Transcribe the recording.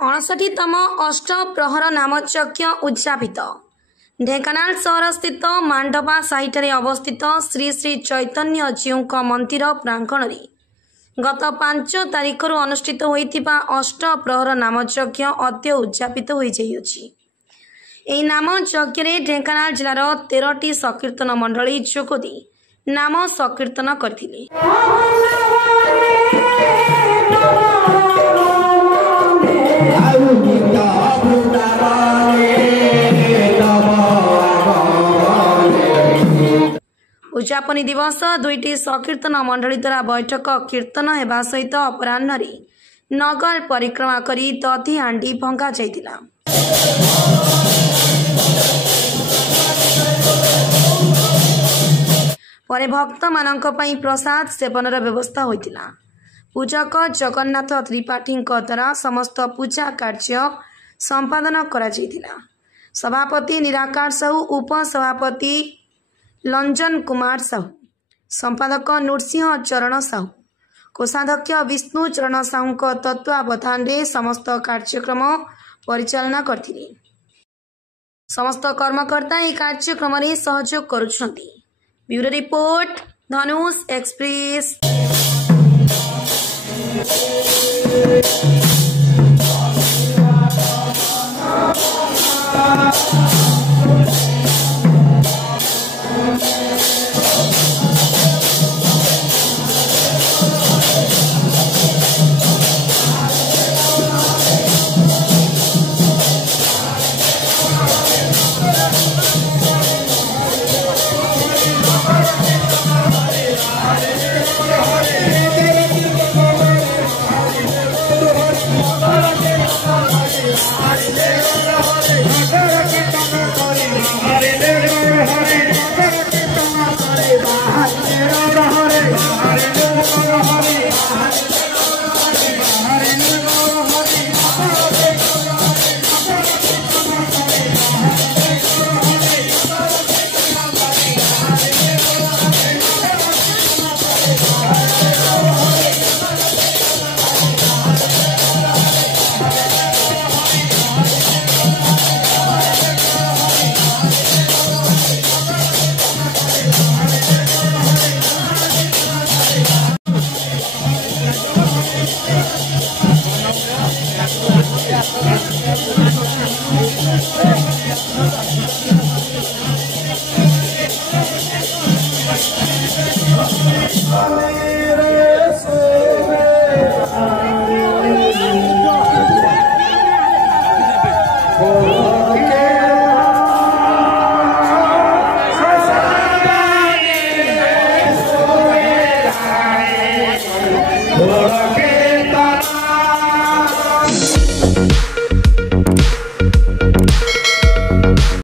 59तम अष्टप्रहर नामचक्य उद्यापित ढेंकानाल सहर स्थित मांडवा साइटरे अवस्थित श्री श्री चैतन्य जीउଙ୍କ मंदिर प्रांगण रे गत 5 तारिख अनुष्ठित होइतिबा अष्टप्रहर नामचक्य अद्य उद्यापित होई जाइछि। एही नामचक्य रे ढेंकानाल जिलार 13टी संकीर्तन मंडली जोगदी नाम संकीर्तन करथिले। उद्यापनी दिवस 2टी संकीर्तन मंडली द्वारा बैठक कीर्तन हेबा सहित अपराह्न नगर परिक्रमा करी दधी हांडी भंगा जाइतिला। परे भक्त मानक पई प्रसाद सेवनर व्यवस्था होइतिला। पूजक जगन्नाथ त्रिपाठी द्वारा समस्त पूजा कार्य संपादन करा जाइतिला। सभापति निराकार साहू, उपसभापति लंजन कुमार साहू, संपादक नृसिंह चरण साहू, कोषाध्यक्ष विष्णु चरण साहू तत्वावधान रे समस्त कार्यक्रम परिचालना करथिले। समस्त कर्मकर्ता ए कार्यक्रम रे सहयोग करुछंती। ब्यूरो रिपोर्ट धनुष एक्सप्रेस। Amen.